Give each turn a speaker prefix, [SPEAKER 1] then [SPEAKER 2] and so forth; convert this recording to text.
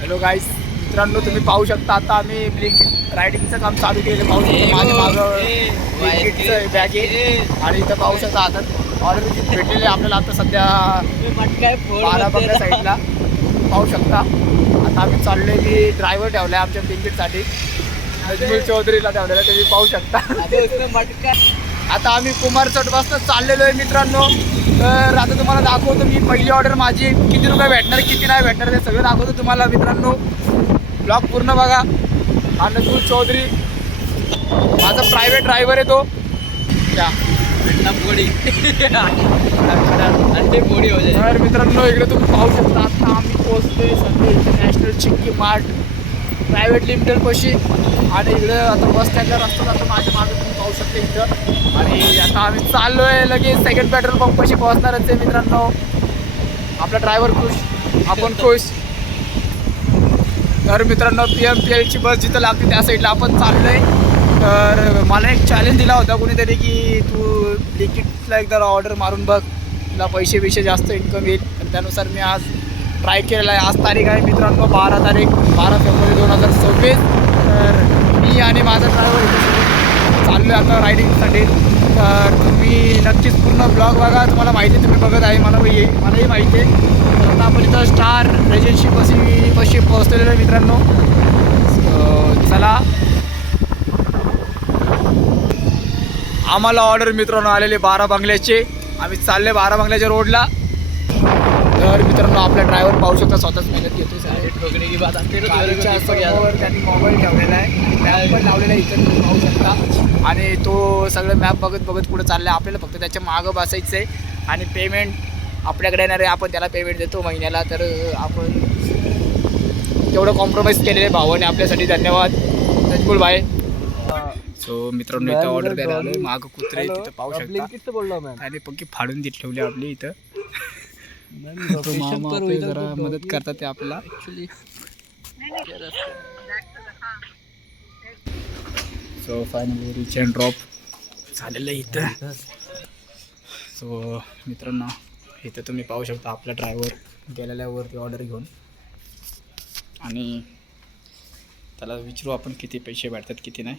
[SPEAKER 1] Hello गाईस मित्रांनो तुम्ही पाहू शकता आता आम्ही ब्लिंक रायडिंगचं काम चालू केलं पाहू शकता माझ्या मागं ब्लिंकिटचं बॅग आहे. आणि इथं पाहू शकता आता ऑर्डर भेटलेले आपल्याला आता सध्या बारा बंगल्या साईडला. पाहू शकता. आता आम्ही चाललोय मी ड्रायव्हर ठेवलाय आमच्या ब्लिंकिटसाठी. अजमेर चौधरीला ठेवलेला तुम्ही पाहू शकता. आता आम्ही कुमार चौकपासून चाललेलो आहे मित्रांनो. तर आता तुम्हाला दाखवतो मी पहिली ऑर्डर माझी. किती रुपये भेटणार किती नाही भेटणार ते सगळं दाखवतो तुम्हाला मित्रांनो. ब्लॉग पूर्ण बघा. आनंदपूर चौधरी. माझा प्रायव्हेट ड्रायव्हर आहे तो. त्या.
[SPEAKER 2] अंडे पोळी. हो जाए
[SPEAKER 1] तर मित्रांनो इकडे तुम्ही पाहू शकता आता आम्ही पोहोचतोय Sanjay International Chikki Mart. Private Limited पशी. आणि इकडे आता बस स्टँडला रस्ता आता माझ्या मागे पाहू शकते इथं. आणि आता आम्ही चाललोय लगेच. सेकंड पेट्रोल पंपाशी पोहोचणारच आहे मित्रांनो. आपला ड्रायव्हर खुश आपण खुश. तर मित्रांनो पी एम पी एलची बस जिथं लागते त्या साईडला आपण चाललोय. तर मला एक चॅलेंज दिला होता कुणीतरी की तू तिकीटला एकदा ऑर्डर मारून बघ. तुला पैसे बिशे जास्त इन्कम येईल. तर त्यानुसार मी आज ट्राय केलेला आहे. आज तारीख आहे मित्रांनो बारा तारीख बारा फेब्रुवारी दोन हजार सव्वीस. तर मी आणि माझा ड्रायव्हर चाललो आहे आता रायडिंगसाठी तर तुम्ही नक्कीच पूर्ण ब्लॉग बघा. तुम्हाला माहिती आहे, तुम्ही बघत आहे. मला मलाही माहिती आहे. आता आपण इथं स्टार रेजन्सी बसी बशी पोहोचलेलो आहे मित्रांनो. चला. आम्हाला ऑर्डर मित्रांनो आलेले बारा बंगल्याचे. आम्ही चालले बारा बंगल्याच्या रोडला मित्रांनो आपला ड्रायव्हर पाहू शकता स्वतःच मेहनत गाडीच्या समोर त्यांनी मोबाईल ठेवलेला आहे. मॅप पण लावलेला आहे इथं तुम्ही पाहू शकता. आणि तो सगळं मॅप बघत बघत पुढे चालला आपल्याला फक्त त्याच्या मागं बसायचं आहे. आणि पेमेंट आपल्याकडे येणार आहे. आपण त्याला पेमेंट देतो महिन्याला. तर आपण तेवढं कॉम्प्रोमाइज केलेलं आहे भावाने. आपल्यासाठी धन्यवाद. नजबुल भाई. सो मित्रांनो इथं ऑर्डर द्यायला आलो मागं कुत्रे आहे, तिथं पाहू शकता. आणि पक्की फाडून दिली ठेवली आपली इथं. तो मामा आपले जरा मदत करतात ते
[SPEAKER 2] actually
[SPEAKER 1] so finally reach and drop झालेलं आहे इथं. सो मित्रांनो इथं तुम्ही पाहू शकता आपला ड्रायव्हर गेलेल्या वरती ऑर्डर घेऊन. आणि त्याला विचारू आपण किती पैसे भेटतात किती नाही.